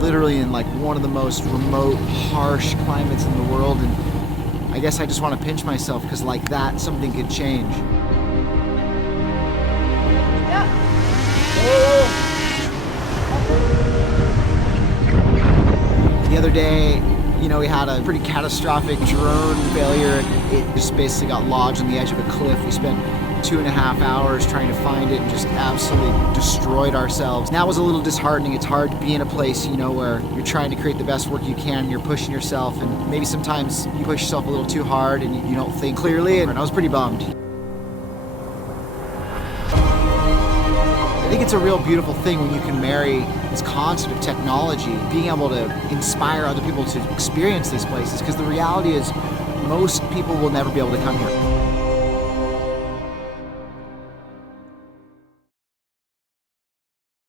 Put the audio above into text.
literally in like one of the most remote, harsh climates in the world, and I guess I just want to pinch myself because like that, something could change. The other day, you know, we had a pretty catastrophic drone failure. It just basically got lodged on the edge of a cliff. We spent 2.5 hours trying to find it and just absolutely destroyed ourselves. And that was a little disheartening. It's hard to be in a place, you know, where you're trying to create the best work you can, you're pushing yourself, and maybe sometimes you push yourself a little too hard and you don't think clearly, and I was pretty bummed. I think it's a real beautiful thing when you can marry this concept of technology, being able to inspire other people to experience these places, because the reality is most people will never be able to come here.